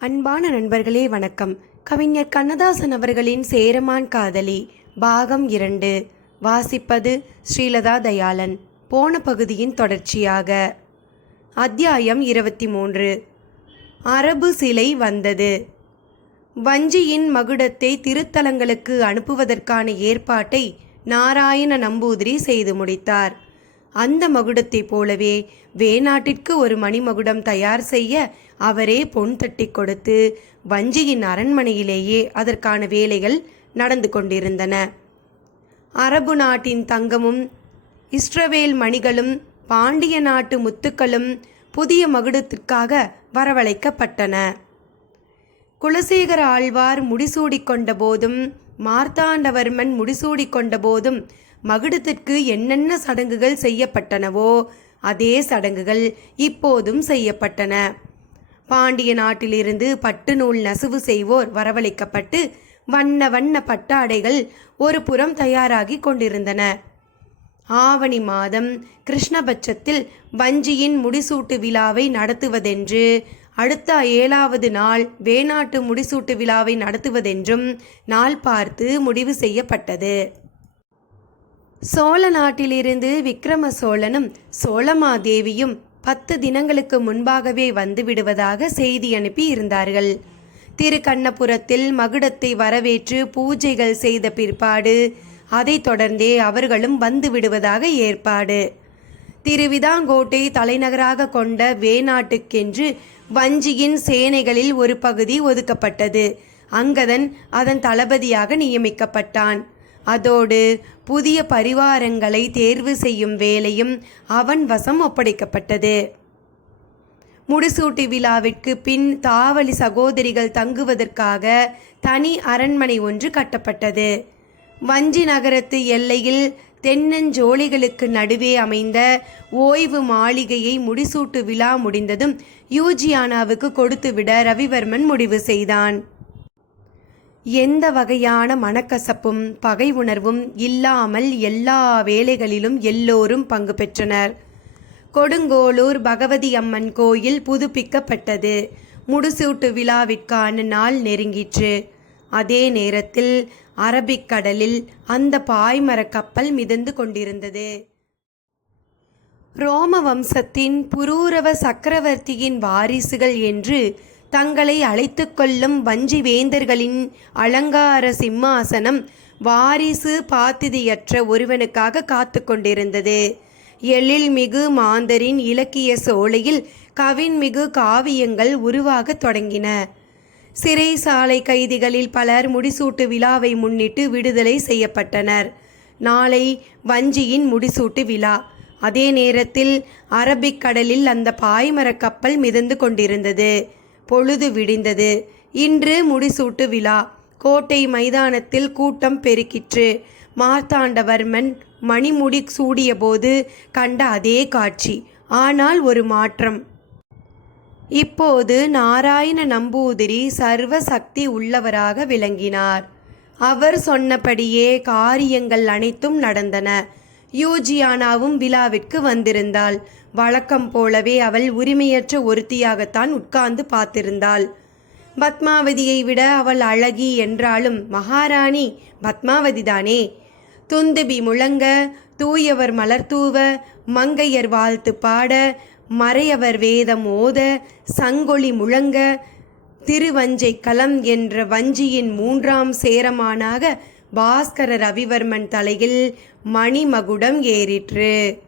அன்பான நண்பர்களே வணக்கம். கவிஞர் கண்ணதாசன் அவர்களின் சேரமான் காதலி பாகம் இரண்டு வாசிப்பது ஸ்ரீலதா தயாளன் போன பகுதியின் தொடர்ச்சியாக. அத்தியாயம் இருபத்தி மூன்று அரபு சிலை வந்தது. வஞ்சியின் மகுடத்தை திருத்தலங்களுக்கு அனுப்புவதற்கான ஏற்பாட்டை நாராயண நம்பூதிரி செய்து முடித்தார். அந்த மகுடத்தைப் போலவே வேநாட்டிற்கு ஒரு மணிமகுடம் தயார் செய்ய அவரே பொன் தட்டி கொடுத்து வஞ்சியின் அரண்மனையிலேயே அதற்கான வேலைகள் நடந்து கொண்டிருந்தன. அரபு நாட்டின் தங்கமும் இஸ்ரவேல் மணிகளும் பாண்டிய நாட்டு முத்துக்களும் புதிய மகுடத்திற்காக வரவழைக்கப்பட்டன. குலசேகர ஆழ்வார் முடிசூடிக்கொண்ட போதும் மார்த்தாண்டவர்மன் முடிசூடிக்கொண்ட போதும் மகுடத்திற்கு என்னென்ன சடங்குகள் செய்யப்பட்டனவோ அதே சடங்குகள் இப்போதும் செய்யப்பட்டன. பாண்டிய நாட்டிலிருந்து பட்டு நூல் நசுவு செய்வோர் வரவழைக்கப்பட்டு வண்ண வண்ண பட்டாடைகள் ஒரு புறம் தயாராகி கொண்டிருந்தன. ஆவணி மாதம் கிருஷ்ணபட்சத்தில் வஞ்சியின் முடிசூட்டு விழாவை நடத்துவதென்று அடுத்த ஏழாவது நாள் வேணாட்டு முடிசூட்டு விழாவை நடத்துவதென்றும் நாள் பார்த்து முடிவு செய்யப்பட்டது. சோழ நாட்டிலிருந்து விக்ரம சோழனும் சோழமாதேவியும் பத்து தினங்களுக்கு முன்பாகவே வந்து விடுவதாக செய்தி அனுப்பி இருந்தார்கள். திருக்கண்ணபுரத்தில் மகுடத்தை வரவேற்று பூஜைகள் செய்த பிற்பாடு அதைத் தொடர்ந்தே அவர்களும் வந்து விடுவதாக ஏற்பாடு. திருவிதாங்கோட்டை தலைநகராக கொண்ட வேநாட்டுக்கென்று வஞ்சியின் சேனைகளில் ஒரு பகுதி ஒதுக்கப்பட்டது. அங்கதன் அதன் தளபதியாக நியமிக்கப்பட்டான். அதோடு புதிய பரிவாரங்களை தேர்வு செய்யும் வேலையும் அவன் வசம் ஒப்படைக்கப்பட்டது. முடிசூட்டு விழாவிற்கு பின் தாவலி சகோதரிகள் தங்குவதற்காக தனி அரண்மனை ஒன்று கட்டப்பட்டது. வஞ்சி நகரத்து எல்லையில் தென்னஞ்சோலைகளுக்கு நடுவே அமைந்த ஓய்வு மாளிகையை முடிசூட்டு விழா முடிந்ததும் யூஜியானாவுக்கு கொடுத்துவிட ரவிவர்மன் முடிவு செய்தான். எந்த வகையான மனக்கசப்பும் பகை உணர்வும் இல்லாமல் எல்லா வேலைகளிலும் எல்லோரும் பங்கு பெற்றனர். கொடுங்கோளூர் பகவதி அம்மன் கோயில் புதுப்பிக்கப்பட்டது. முடிசூட்டு விழாவிற்கான நாள் நெருங்கிற்று. அதே நேரத்தில் அரபிக்கடலில் அந்த பாய்மரக் கப்பல் மிதந்து கொண்டிருந்தது. ரோம வம்சத்தின் புரூரவ சக்கரவர்த்தியின் வாரிசுகள் என்று தங்களை அழைத்து கொள்ளும் வஞ்சி வேந்தர்களின் அலங்கார சிம்மாசனம் வாரிசு பாத்திதியற்ற ஒருவனுக்காக காத்து கொண்டிருந்தது. எழில்மிகு மாந்தரின் இலக்கிய சோலையில் கவின்மிகு காவியங்கள் உருவாகத் தொடங்கின. சிறைசாலை கைதிகளில் பலர் முடிசூட்டு விழாவை முன்னிட்டு விடுதலை செய்யப்பட்டனர். நாளை வஞ்சியின் முடிசூட்டு விழா. அதே நேரத்தில் அரபிக்கடலில் அந்த பாய்மரக் கப்பல் மிதந்து கொண்டிருந்தது. பொழுது விடிந்தது. இன்று முடிசூட்டு விழா. கோட்டை மைதானத்தில் கூட்டம் பெருக்கிற்று மார்த்தாண்டவர்மன் மணிமுடி சூடியபோது கண்ட அதே காட்சி. ஆனால் ஒரு மாற்றம். இப்போது நாராயண நம்பூதிரி சர்வ சக்தி உள்ளவராக விளங்கினார். அவர் சொன்னபடியே காரியங்கள் அனைத்தும் நடந்தன. யூஜியானாவும் விழாவிற்கு வந்திருந்தாள். வழக்கம் போலவே அவள் உரிமையற்ற ஒருத்தியாகத்தான் உட்கார்ந்து பார்த்திருந்தாள். பத்மாவதியை விட அவள் அழகி என்றாலும் மகாராணி பத்மாவதிதானே? துந்துபி முழங்க தூயவர் மலர்தூவ மங்கையர் வாழ்த்து பாட மறையவர் வேதம் ஓத சங்கொலி முழங்க திருவஞ்சை களம் என்ற வஞ்சியின் மூன்றாம் சேரமானாக பாஸ்கர ரவிவர்மன் தலையில் மணிமகுடம் ஏறிற்று.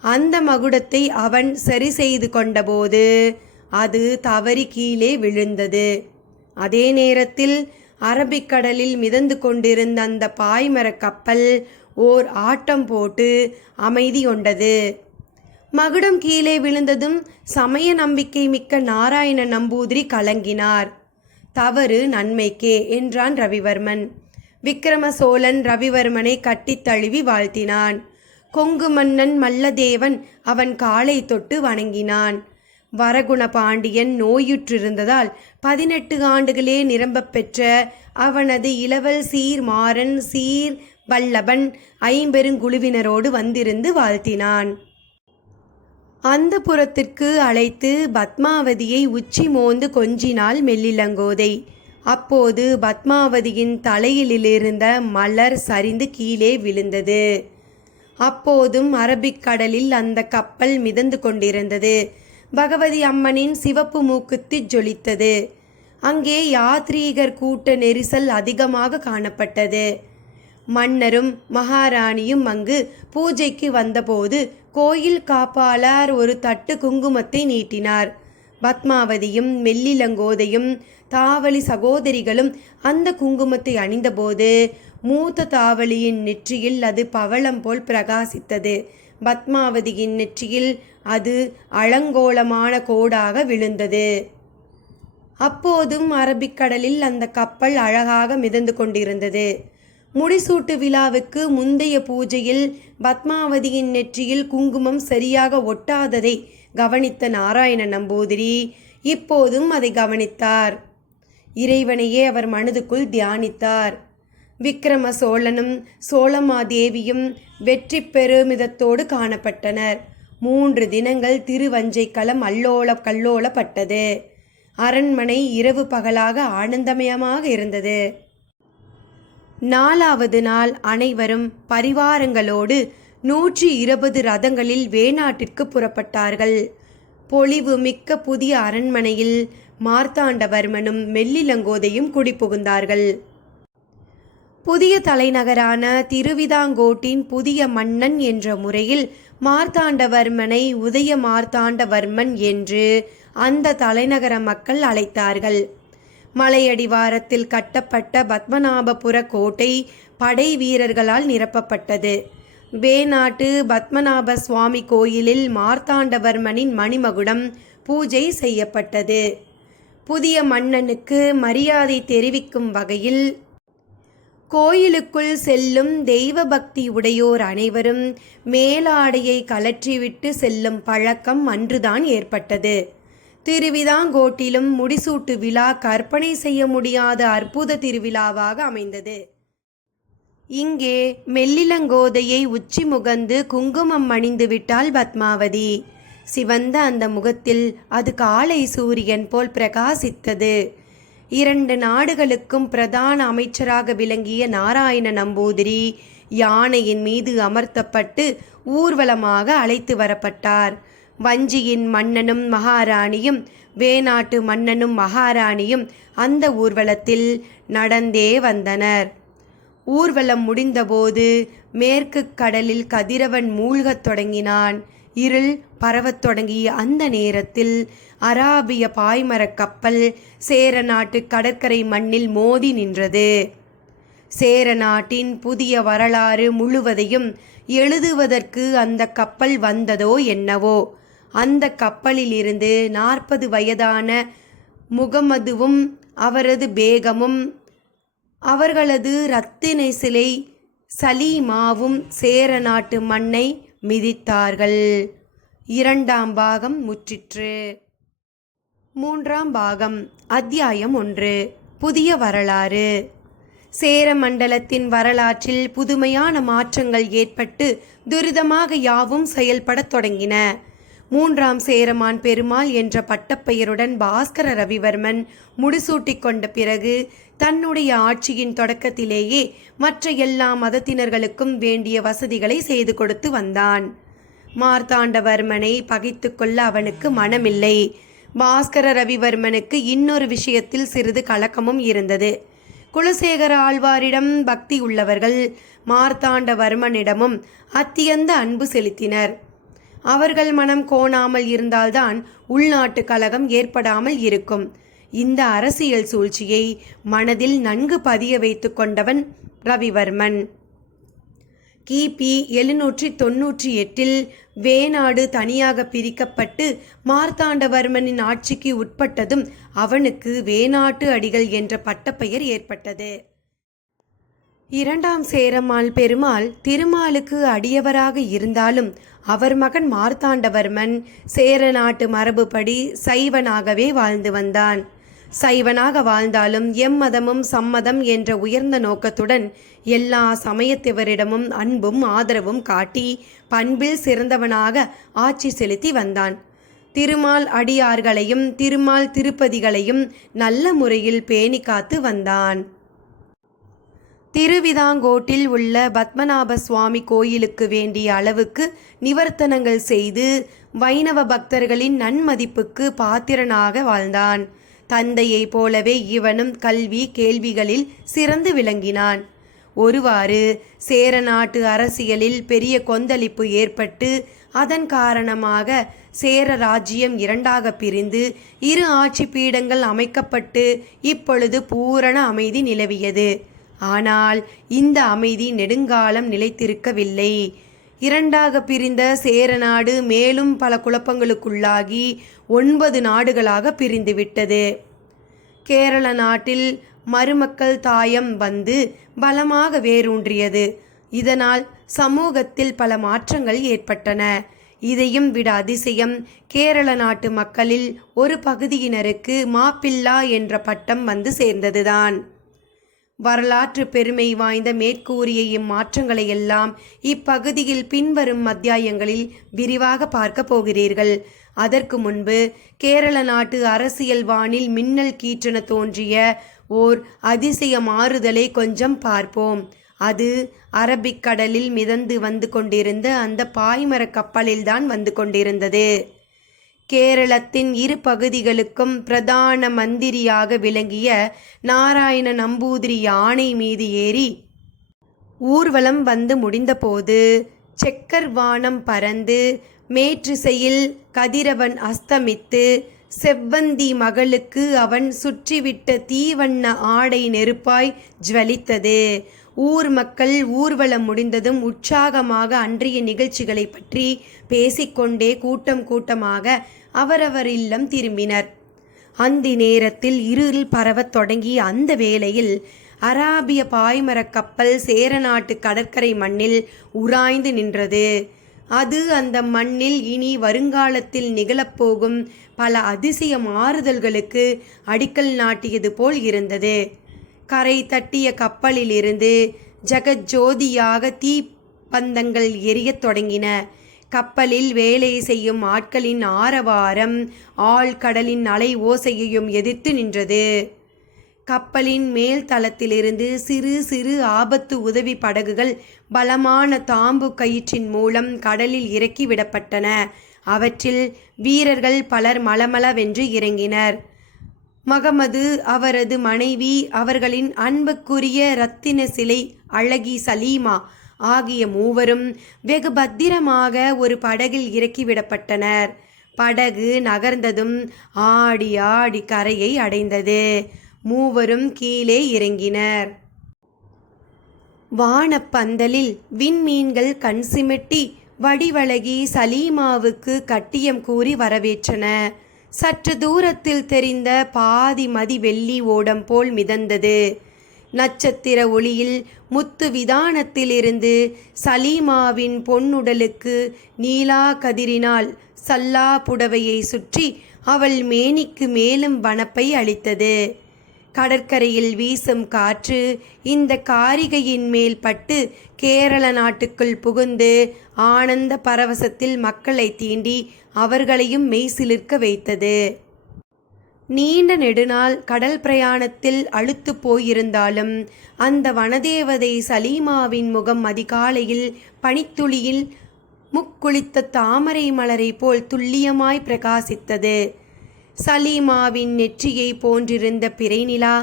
அந்த மகுடத்தை அவன் சரி செய்து கொண்டபோது அது தவறி கீழே விழுந்தது. அதே நேரத்தில் அரபிக்கடலில் மிதந்து கொண்டிருந்த அந்த பாய்மரக் கப்பல் ஓர் ஆட்டம் போட்டு அமைதி கொண்டது. மகுடம் கீழே விழுந்ததும் சமய நம்பிக்கை மிக்க நாராயண நம்பூதிரி கலங்கினார். தவறு நன்மைக்கே என்றான் ரவிவர்மன். விக்கிரம சோழன் ரவிவர்மனை கட்டித் தழுவி வாழ்த்தினான். கொங்கு மன்னன் மல்லதேவன் அவன் காலை தொட்டு வணங்கினான். வரகுண பாண்டியன் நோயுற்றிருந்ததால் பதினெட்டு ஆண்டுகளே நிரம்பப் பெற்ற அவனது இளவல் சீர் மாறன் சீர் வல்லபன் ஐம்பெருங்குழுவினரோடு வந்திருந்து வாழ்த்தினான். அந்த புறத்திற்கு அழைத்து பத்மாவதியை உச்சி மோந்து கொஞ்சினாள் மெல்லிலங்கோதை. அப்போது பத்மாவதியின் தலையிலிருந்த மலர் சரிந்து கீழே விழுந்தது. அப்போதும் அரபிக்கடலில் அந்த கப்பல் மிதந்து கொண்டிருந்தது. பகவதி அம்மனின் சிவப்பு மூக்குத்தி ஜொலித்தது. அங்கே யாத்ரீகர் கூட்ட நெரிசல் அதிகமாக காணப்பட்டது. மன்னரும் மகாராணியும் அங்கு பூஜைக்கு வந்தபோது கோயில் காப்பாளர் ஒரு தட்டு குங்குமத்தை நீட்டினார். பத்மாவதியும் மெல்லிலங்கோதையும் தாவளி சகோதரிகளும் அந்த குங்குமத்தை அணிந்தபோது மூத்த தாவளியின் நெற்றியில் அது பவளம் போல் பிரகாசித்தது. பத்மாவதியின் நெற்றியில் அது அலங்கோலமான கோடாக விழுந்தது. அப்போதும் அரபிக்கடலில் அந்த கப்பல் அழகாக மிதந்து கொண்டிருந்தது. முடிசூட்டு விழாவுக்கு முந்தைய பூஜையில் பத்மாவதியின் நெற்றியில் குங்குமம் சரியாக ஒட்டாததை கவனித்த நாராயண நம்பூதிரி இப்போதும் அதை கவனித்தார். இறைவனையே அவர் மனதுக்குள் தியானித்தார். விக்ரம சோழனும் சோழமாதேவியும் வெற்றி பெருமிதத்தோடு காணப்பட்டனர். மூன்று தினங்கள் திருவஞ்சைக்களம் அல்லோல கல்லோலப்பட்டது. அரண்மனை இரவு பகலாக ஆனந்தமயமாக இருந்தது. நாலாவது நாள் அனைவரும் பரிவாரங்களோடு நூற்றி இருபது ரதங்களில் வேணாட்டிற்கு புறப்பட்டார்கள். பொலிவு மிக்க புதிய அரண்மனையில் மார்த்தாண்டவர்மனும் மெல்லிலங்கோதையும் குடிபுகுந்தார்கள். புதிய தலைநகரான திருவிதாங்கோட்டின் புதிய மன்னன் என்ற முறையில் மார்த்தாண்டவர்மனை உதய மார்த்தாண்டவர்மன் என்று அந்த தலைநகர மக்கள் அழைத்தார்கள். மலையடிவாரத்தில் கட்டப்பட்ட பத்மநாபபுர கோட்டை படை வீரர்களால் நிரப்பப்பட்டது. வேநாட்டு பத்மநாப சுவாமி கோயிலில் மார்த்தாண்டவர்மனின் மணிமகுடம் பூஜை செய்யப்பட்டது. புதிய மன்னனுக்கு மரியாதை தெரிவிக்கும் வகையில் கோயிலுக்குள் செல்லும் தெய்வ பக்தி உடையோர் அனைவரும் மேலாடையை கலற்றிவிட்டு செல்லும் பழக்கம் அன்றுதான் ஏற்பட்டது. திருவிதாங்கோட்டிலும் முடிசூட்டு விழா கற்பனை செய்ய முடியாத அற்புத திருவிழாவாக அமைந்தது. இங்கே மெல்லிலங்கோதையை உச்சி முகந்து குங்குமம் அணிந்து விட்டாள் பத்மாவதி. சிவந்த அந்த முகத்தில் அது காலை சூரியன் போல் பிரகாசித்தது. இரண்டு நாடுகளுக்கும் பிரதான அமைச்சராக விளங்கிய நாராயண நம்பூதிரி யானையின் மீது அமர்த்தப்பட்டு ஊர்வலமாக அழைத்து வரப்பட்டார். வஞ்சியின் மன்னனும் மகாராணியும் வேணாட்டு மன்னனும் மகாராணியும் அந்த ஊர்வலத்தில் நடந்தே வந்தனர். ஊர்வலம் முடிந்தபோது மேற்கு கடலில் கதிரவன் மூழ்கத் தொடங்கினான். இருள் பரவத் தொடங்கிய அந்த நேரத்தில் அராபிய பாய்மரக் கப்பல் சேர நாட்டு கடற்கரை மண்ணில் மோதி நின்றது. சேர நாட்டின் புதிய வரலாறு முழுவதையும் எழுதுவதற்கு அந்த கப்பல் வந்ததோ என்னவோ அந்த கப்பலிலிருந்து நாற்பது வயதான முகமதுவும் அவரது பேகமும் அவர்களது ரத்தின சிலை சலீமாவும் சேர நாட்டு மண்ணை மிதித்தார்கள். இரண்டாம் பாகம் முற்றிற்று. மூன்றாம் பாகம் அத்தியாயம் ஒன்று புதிய வரலாறு. சேர மண்டலத்தின் வரலாற்றில் புதுமையான மாற்றங்கள் ஏற்பட்டு துரிதமாக யாவும் செயல்படத் தொடங்கின. மூன்றாம் சேரமான் பெருமாள் என்ற பட்டப்பெயருடன் பாஸ்கர ரவிவர்மன் முடிசூட்டிக் கொண்ட பிறகு தன்னுடைய ஆட்சியின் தொடக்கத்திலேயே மற்ற எல்லா மதத்தினர்களுக்கும் வேண்டிய வசதிகளை செய்து கொடுத்து வந்தான். மார்த்தாண்டவர்மனை பகைத்து கொள்ள அவனுக்கு மனமில்லை. பாஸ்கர ரவிவர்மனுக்கு இன்னொரு விஷயத்தில் சிறிது கலக்கமும் இருந்தது. குலசேகர ஆழ்வாரிடம் பக்தி உள்ளவர்கள் மார்த்தாண்டவர்மனிடமும் அத்தியந்த அன்பு செலுத்தினர். அவர்கள் மனம் கோணாமல் இருந்தால்தான் உள்நாட்டு கலகம் ஏற்படாமல் இருக்கும். இந்த அரசியல் சூழ்ச்சியை மனதில் நன்கு பதிய வைத்து கொண்டவன் ரவிவர்மன். கிபி எழுநூற்றி தொன்னூற்றி எட்டில் வேநாடு தனியாக பிரிக்கப்பட்டு மார்த்தாண்டவர்மனின் ஆட்சிக்கு உட்பட்டதும் அவனுக்கு வேநாட்டு அடிகள் என்ற பட்டப்பெயர் ஏற்பட்டது. இரண்டாம் சேரமால் பெருமாள் திருமாலுக்கு அடியவராக இருந்தாலும் அவர் மகன் மார்த்தாண்டவர்மன் சேர நாட்டு மரபுப்படி சைவனாகவே வாழ்ந்து வந்தான். சைவனாக வாழ்ந்தாலும் எம்மதமும் சம்மதம் என்ற உயர்ந்த நோக்கத்துடன் எல்லா சமயத்தவரிடமும் அன்பும் ஆதரவும் காட்டி பண்பில் சிறந்தவனாக ஆட்சி செலுத்தி வந்தான். திருமால் அடியார்களையும் திருமால் திருப்பதிகளையும் நல்ல முறையில் பேணி காத்து வந்தான். திருவிதாங்கோட்டில் உள்ள பத்மநாப சுவாமி கோயிலுக்கு வேண்டிய அளவுக்கு நிவர்த்தனங்கள் செய்து வைணவ பக்தர்களின் நன்மதிப்புக்கு பாத்திரனாக வாழ்ந்தான். தந்தையைப் போலவே இவனும் கல்வி கேள்விகளில் சிறந்து விளங்கினான். ஒருவாறு சேர நாட்டு அரசியலில் பெரிய கொந்தளிப்பு ஏற்பட்டு அதன் காரணமாக சேர ராஜ்யம் இரண்டாக பிரிந்து இரு ஆட்சி பீடங்கள் அமைக்கப்பட்டு இப்பொழுது பூரண அமைதி நிலவியது. ஆனால் இந்த அமைதி நெடுங்காலம் நிலைத்திருக்கவில்லை. இரண்டாக பிரிந்த சேர நாடு மேலும் பல குழப்பங்களுக்குள்ளாகி ஒன்பது நாடுகளாக பிரிந்துவிட்டது. கேரள நாட்டில் மருமக்கள் தாயம் வந்து பலமாக வேரூன்றியது. இதனால் சமூகத்தில் பல மாற்றங்கள் ஏற்பட்டன. இதையும் விட அதிசயம் கேரள நாட்டு மக்களில் ஒரு பகுதியினருக்கு மாப்பிள்ளா என்ற பட்டம் வந்து சேர்ந்ததுதான். வரலாற்று பெருமை வாய்ந்த மேற்கூறிய இம்மாற்றங்களை எல்லாம் இப்பகுதியில் பின்வரும் அத்தியாயங்களில் விரிவாக பார்க்க போகிறீர்கள். அதற்கு முன்பு கேரள நாட்டு அரசியல் வானில் மின்னல் கீற்றென தோன்றிய ஓர் அதிசய மாறுதலை கொஞ்சம் பார்ப்போம். அது அரபிக்கடலில் மிதந்து வந்து கொண்டிருந்த அந்த பாய்மரக் கப்பலில்தான் வந்து கொண்டிருந்தது. கேரளத்தின் இரு பகுதிகளுக்கும் பிரதான மந்திரியாக விளங்கிய நாராயண நம்பூதிரி யானை மீது ஏறி ஊர்வலம் வந்து முடிந்தபோது செக்கர் வானம் பறந்து மேற்றிசையில் கதிரவன் அஸ்தமித்து செவ்வந்தி மகளுக்கு அவன் சுற்றிவிட்ட தீவண்ண ஆடை நெருப்பாய் ஜுவலித்தது. ஊர் மக்கள் ஊர்வலம் முடிந்ததும் உற்சாகமாக அன்றைய நிகழ்ச்சிகளை பற்றி பேசிக்கொண்டே கூட்டம் கூட்டமாக அவரவர் இல்லம் திரும்பினர். அந்த நேரத்தில் இருள் பரவத் தொடங்கிய அந்த வேளையில் அராபிய பாய்மரக் கப்பல் சேரநாட்டு கடற்கரை மண்ணில் உராய்ந்து நின்றது. அது அந்த மண்ணில் இனி வருங்காலத்தில் நிகழப்போகும் பல அதிசய மாறுதல்களுக்கு அடிக்கல் நாட்டியது போல் இருந்தது. கரை தட்டிய கப்பலிலிருந்து ஜெகஜோதியாக தீப்பந்தங்கள் எரியத் தொடங்கின. கப்பலில் வேலை செய்யும் ஆட்களின் ஆரவாரம் ஆழ்கடலின் அலை ஓசையையும் எதிர்த்து நின்றது. கப்பலின் மேல் தளத்திலிருந்து சிறு சிறு ஆபத்து உதவி படகுகள் பலமான தாம்பு கயிற்றின் மூலம் கடலில் இறக்கிவிடப்பட்டன அவற்றில் வீரர்கள் பலர் மலமளவென்று இறங்கினர். மகமது அவரது மனைவி அவர்களின் அன்புக்குரிய ரத்தின சிலை அழகி சலீமா ஆகிய மூவரும் வெகு பத்திரமாக ஒரு படகில் இறக்கிவிடப்பட்டனர் படகு நகர்ந்ததும் ஆடி ஆடி கரையை அடைந்தது. மூவரும் கீழே இறங்கினர். வானப்பந்தலில் விண்மீன்கள் கண் சிமிட்டி வடிவழகி சலீமாவுக்கு கட்டியம் கூறி வரவேற்றன. சற்று தூரத்தில் தெரிந்த பாதி மதி வெள்ளி ஓடம் போல் மிதந்தது. நட்சத்திர ஒளியில் முத்து விதானத்திலிருந்து சலீமாவின் பொன்னுடலுக்கு நீலா கதிரினால் சல்லா புடவையை சுற்றி அவள் மேனிக்கு மேலும் வனப்பை அளித்தது. கடற்கரையில் வீசும் காற்று இந்த காரிகையின் மேல் பட்டு கேரள நாட்டுக்குள் புகுந்து ஆனந்த பரவசத்தில் மக்களை தீண்டி அவர்களையும் மெய்சிலிர்க்க வைத்தது. நீண்ட நெடுநாள் கடல் பிரயாணத்தில் அழுத்து போயிருந்தாலும் அந்த வனதேவதை சலீமாவின் முகம் அதிகாலையில் பனித்துளியில் முக்குளித்த தாமரை மலரை போல் துல்லியமாய் பிரகாசித்தது. சலீமாவின் நெற்றியை போன்றிருந்த பிறைநிலா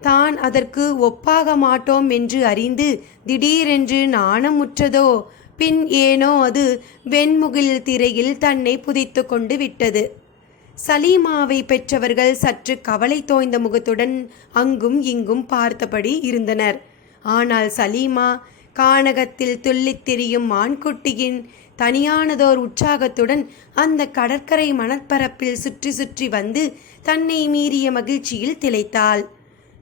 தான் அதற்கு ஒப்பாக மாட்டோம் என்று அறிந்து திடீரென்று நாணமுற்றதோ பின் ஏனோ அது வெண்முகில் திரையில் தன்னை புதைத்து கொண்டு விட்டது. சலீமாவை பெற்றவர்கள் சற்று கவலை தோய்ந்த முகத்துடன் அங்கும் இங்கும் பார்த்தபடி இருந்தனர். ஆனால் சலீமா கானகத்தில் துள்ளித் திரியும் ஆண்குட்டியின் தனியானதோர் உற்சாகத்துடன் அந்த கடற்கரை மணற்பரப்பில் சுற்றி சுற்றி வந்து தன்னை மீறிய மகிழ்ச்சியில் திளைத்தாள்.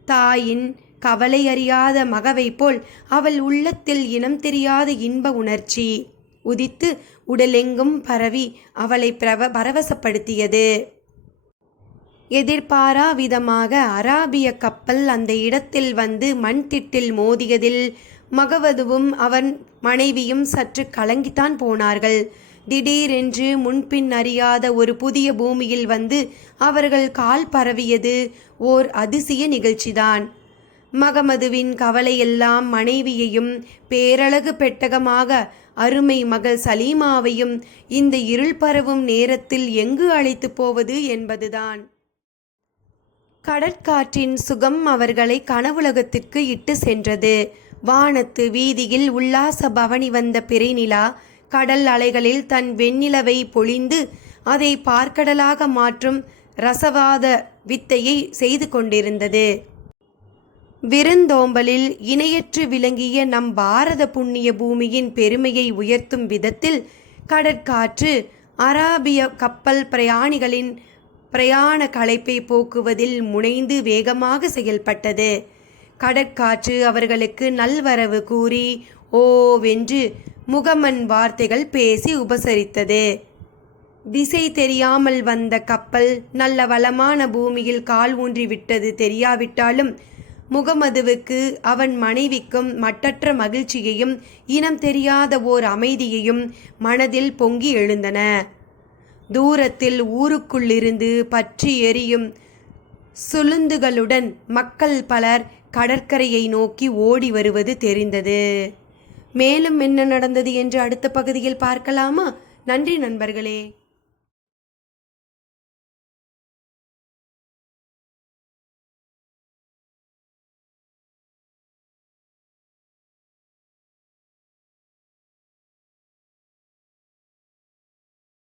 தாயின் கவலை அறியாத மகவை போல் அவள் உள்ளத்தில் இனம் தெரியாத இன்ப உணர்ச்சி. உதித்து உடலெங்கும் பரவி அவளை பிரவ பரவசப்படுத்தியது. எதிர்பாரா விதமாக அராபிய கப்பல் அந்த இடத்தில் வந்து மண்திட்டில் மோதியதில் மகவதுவும் அவன் மனைவியும் சற்று கலங்கித்தான் போனார்கள். திடீரென்று முன்பின் அறியாத ஒரு புதிய பூமியில் வந்து அவர்கள் கால் பரவியது ஓர் அதிசய நிகழ்ச்சிதான். மகமதுவின் கவலையெல்லாம் மனைவியையும் பேரழகு பெட்டகமாக அருமை மகள் சலீமாவையும் இந்த இருள் பரவும் நேரத்தில் எங்கு அழைத்து போவது என்பதுதான். கடற்காற்றின் சுகம் அவர்களை கனவுலகத்திற்கு இட்டு சென்றது. வானத்து வீதியில் உல்லாச பவனி வந்த பிறைநிலா கடல் அலைகளில் தன் வெண்ணிலவை பொழிந்து அதை பார்க்கடலாக மாற்றும் ரசவாத வித்தையை செய்து கொண்டிருந்தது. விருந்தோம்பலில் இணையற்று விளங்கிய நம் பாரத புண்ணிய பூமியின் பெருமையை உயர்த்தும் விதத்தில் கடற்காற்று அராபிய கப்பல் பிரயாணிகளின் பிரயாண களைப்பை போக்குவதில் முனைந்து வேகமாக செயல்பட்டது. கடற்காற்று அவர்களுக்கு நல்வரவு கூறி ஓவென்று முகமன் வார்த்தைகள் பேசி உபசரித்தது. திசை தெரியாமல் வந்த கப்பல் நல்ல வளமான பூமியில் கால் ஊன்றி விட்டது தெரியாவிட்டாலும் முகமதுவுக்கு அவன் மனைவிக்கும் மட்டற்ற மகிழ்ச்சியையும் இனம் தெரியாத ஓர் அமைதியையும் மனதில் பொங்கி எழுந்தன. தூரத்தில் ஊருக்குள்ளிருந்து பற்றி எரியும் சுளுந்துகளுடன் மக்கள் பலர் கடற்கரையை நோக்கி ஓடி வருவது தெரிந்தது. மேலும் என்ன நடந்தது என்று அடுத்த பகுதியில் பார்க்கலாமா? நன்றி நண்பர்களே.